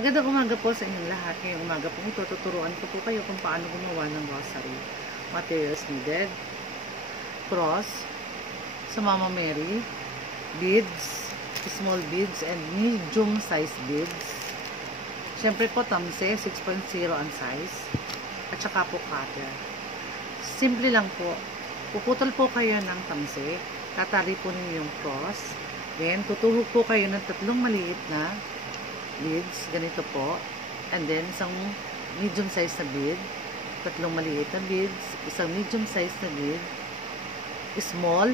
Magandang umaga po sa inyong lahat. Ngayong umaga po ito, tuturuan ko po kayo kung paano gumawa ng rosary. Materials needed: cross, sa Mama Mary, beads, small beads, and medium size beads. Siyempre po, tamse, 6.0 ang size. At saka po cutter. Simple lang po. Puputol po kayo ng tamse. Tatali po ninyo yung cross. Then, tutuhog po kayo ng 3 maliit na beads, ganito po, and then isang medium size na bead, 3 maliit na beads, isang medium size na bead, small,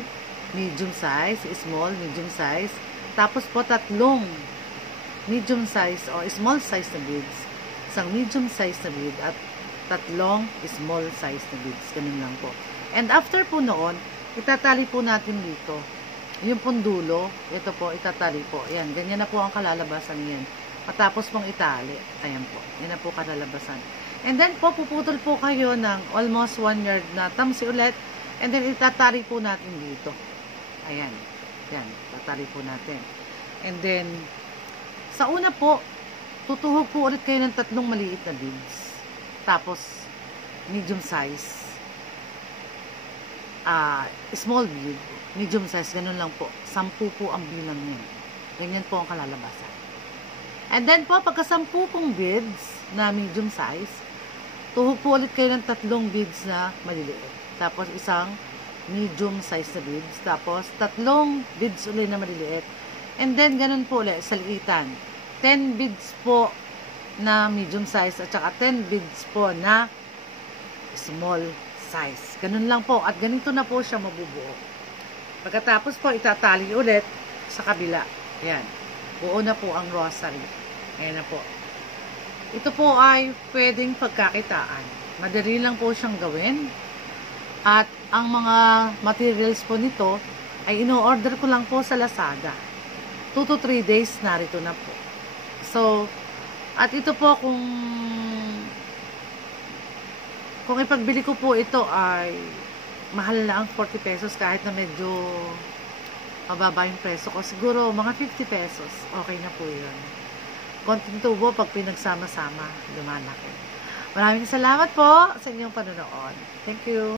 medium size, small, medium size, tapos po 3 medium size o small size na beads, isang medium size na bead, at 3 small size na beads, ganun lang po. And after po noon, itatali po natin dito yung pong dulo, ito po, itatali po, yan, ganyan na po ang kalalabasan yan. Matapos pong itali, ayan po, yan na po kalalabasan. And then po, puputol po kayo ng almost 1 yard na tamsi ulit, and then itatali po natin dito. Ayan, yan, itatali po natin. And then, sa una po, tutuhog po ulit kayo ng 3 maliit na beads. Tapos, medium size, small bead, medium size, ganun lang po. 10 po ang bilang niya. Ganyan po ang kalalabasan. And then po, pagka 10 pong beads na medium size, tuhog po ulit kayo ng 3 beads na maliliit. Tapos isang medium size na beads. Tapos 3 beads ulit na maliliit. And then ganun po ulit sa liitan. 10 beads po na medium size at saka 10 beads po na small size. Ganun lang po. At ganito na po siya mabubuo. Pagkatapos po, itatali ulit sa kabila. Yan. Buo na po ang rosary. Ayan na po. Ito po ay pwedeng pagkakitaan. Madali lang po siyang gawin. At ang mga materials po nito ay ino-order ko lang po sa Lazada. 2 to 3 days narito na po. So, at ito po kung ipagbili ko po ito ay mahal na ang 40 pesos kahit na medyo mababa yung preso ko. Siguro mga 50 pesos. Okay na po yun. Konting tubo pag pinagsama-sama, lumalaki. Maraming salamat po sa inyong panonood. Thank you.